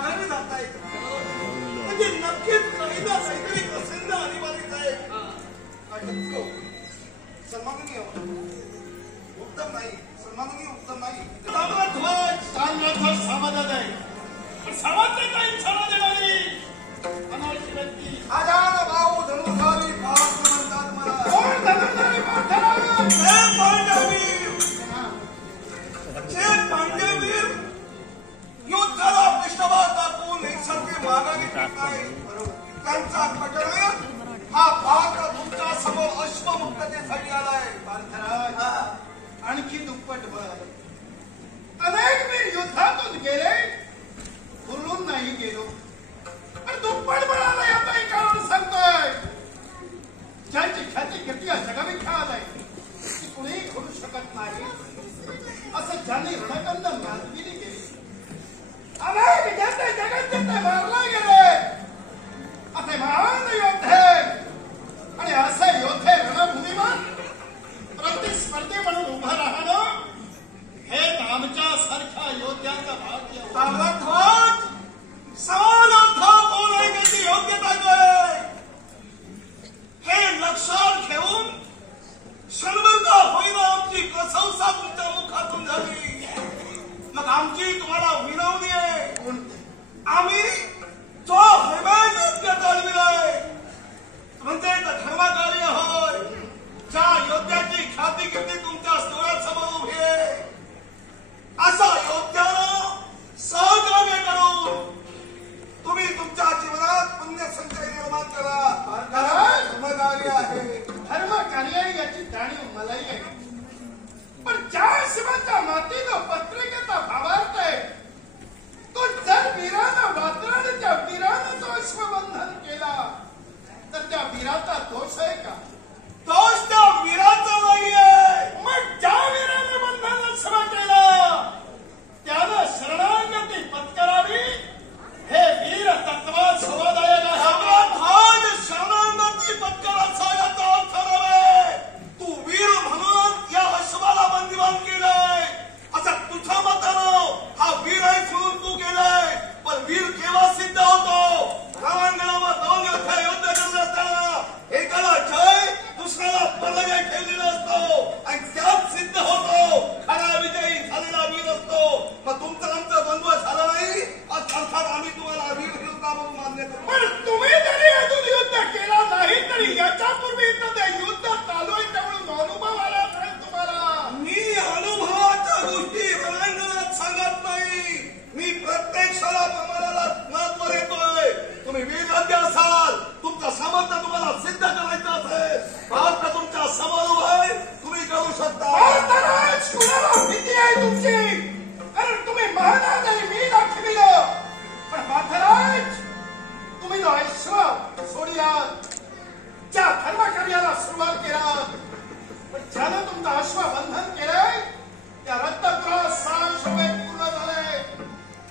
माघारी जात आहे म्हणजे नक्कीच काही ना काहीतरी प्रसंग अनिवार्यच आहे. सन्माननीय उत्तम नाही, सन्माननीय उत्तम नाही. समाजात आहे पण समाजात काही समाज नाही. अनावश्यक व्यक्ती आजान भाऊ धनुधारी पाच म्हणतात मला. कोण धनुधारी पाठराव हे पांडवीर जे पांडवीर युद्धाला पृष्ठभाग दाखवून एकसारखे माघारी आहे. त्यांचा कटनायक हा भाग तुमच्या समोर अश्वमुक्ततेसाठी आलाय. पार्थराज आणखी दुप्पट बळ. अनेक वीर युद्धातून गेले उरलून नाही गेलो पण दुप्पट बळाला यातही कारण सांगतोय. ज्यांची ख्याती कीर्ती जगविख्यात आहे ती कुणीही करू शकत नाही असं ज्यांनी रणकंद माजविली गेली. अनेक ज्यांचे जगत मारले गेले असे महान योद्धे आणि असे योद्धे रणभूमीवर प्रतिस्पर्धी म्हणून उभं राहणं हे आमच्या सारख्या योद्ध्यांचा भाग्य. बोलायची योग्यता काय हे लक्षात घेऊन शंभरदा होईना आमची प्रशंसा तुमच्या मुखातून झाली. मग आमची तुम्हाला विनवणी आहे. आम्ही जो योग्य चालविलाय म्हणजे धर्मकार्य होय. ज्या योद्ध्याची ख्याती कीर्ती तुमच्या डोळ्यासमोर उभी आहे असा योद्ध्यानं सहकार्य करून तुम्ही तुमच्या जीवनात पुण्य संचय निर्माण करा. धर्मकार्य आहे. धर्मकार्य याची जाणीव मलाही आहे पण ज्या शिवाच्या मातीनं पत्रिकेचा भावार्थ आहे तो जर वीरानं वाचला त्या वीरानं तो अश्वबंधन केला तर त्या वीराचा दोष आहे का? दोष त्या वीराचा नाहीये. मग ज्या वीरानं बंधन अश्व केलं त्यानं शरणागती पत्करावी हे वीर तत्वा शोभादायक आहे. शरणागती पत्कराचा याचा अर्थ नव्हे. तू वीर म्हणून या अश्वाला बंदिवान केलंय असं तुझ्या मतानं हा वीर आहे म्हणून तू केलंय. पण वीर केव्हा सिद्ध होतो? रणांगणावर दोन योद्धे युद्ध करत असताना एकाला जय दुसऱ्याला पराजय केलेला असतो आणि त्यात सिद्ध होतो खरा विजयी झालेला वीर असतो. मग तुमचं आमचं द्वंद्व झालं नाही अर्थात आम्ही तुम्हाला वीर हिरता म्हणून मान्य करू. पण तुम्ही जरी अजून युद्ध केला नाही तरी याच्यापूर्वी युद्ध चालू आहे त्यामुळे अनुभव आला असेल तुम्हाला. मी अनुभवाच्या गोष्टी रणांगणात सांगत नाही. मी प्रत्यक्षाला प्रमाणाला महत्व देतोय. तुम्ही वीर योद्धे असाल तुमचं सामर्थ्य तुम्हाला सिद्ध करायचं असेल भारत तुमच्या समोर उभा आहे. तुम्ही करू शकता. कुणाला भीती आहे तुमची? कारण तुम्ही महाराज आणि मी दाखविलं पण पार्थराज तुम्ही जो ऐश्व सोडियात ज्या धर्मकार्याला सुरुवात केला पण ज्यानं तुमचं अश्वबंधन केलंय त्या रक्तपुरात 6 शोभे पूर्ण झाले.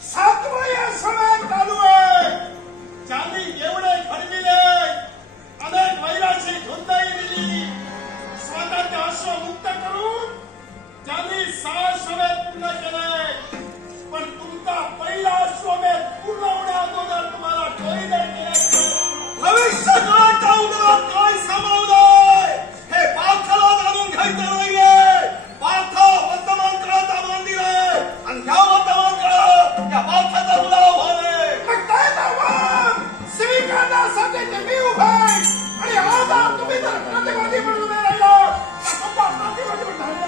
7वं या समय चालू आहे. ज्यांनी एवढे घडविले अनेक वैराची झुंजाई दिली स्वतःचे अश्व मुक्त करून ज्यांनी 6 शोभे पूर्ण केले पण तुमचा पहिला अश्वमेध पूर्ण होण्या अगोदर तुम्हाला कोयदर केले. भविष्यकाळाच्या उदरात काय सामावलंय हे पार्थाला जाणून घ्यायचं नाहीये. पार्थ वर्तमान काळाचा मंदिर आहे आणि ह्या वर्तमान काळात या पार्थाचा तुला आव्हान आहे. मग काय आव्हान स्वीकारण्यासाठी मी उभा आहे आणि आज तुम्ही जर प्रतिवादी म्हणून राहिला प्रतिवादी म्हणून राहिला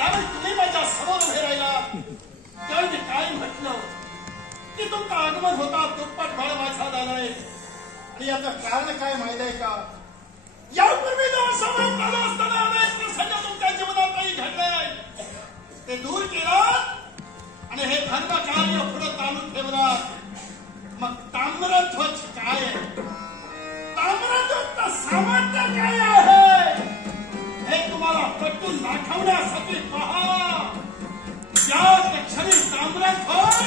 ज्यावेळी तुम्ही माझ्या समोर उभे राहिला त्यावेळी मी काय म्हटलं की तुमचं आगमन होता दुप्पट बळ माझा झालाय. आणि याचं कारण काय माहित आहे का? यापूर्वी दोन समाज आलो असताना अनेक प्रसंग तुमच्या जीवनात काही घडले ते दूर केलं आणि हे धर्म कार्य पुढे चालू ठेवलं. मग ताम्रध्वज काय आहे? ताम्रध्वज सामर्थ्य काय आहे हे तुम्हाला पटवून दाखवण्यासाठी पहा. ज्या क्षणी ताम्रध्वज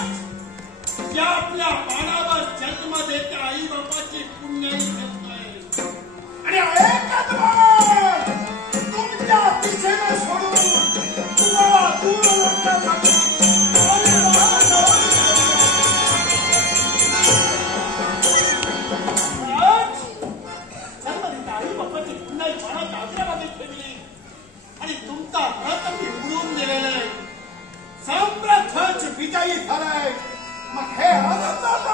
ज्या आपल्या बाळावर जन्म देते आई बापाची पुण्याई घेतलंय आणि एकच बाळ तुमच्या दिशेने सोडून तुम्हाला दूर लढण्यासाठी आई बापाची पुण्याई बाळाच्या आग्रहामध्ये ठेवली आणि तुमचा व्रत मी उडून गेलेलं आहे. सम्राट विजयी झालाय. मग हे आनंदाचा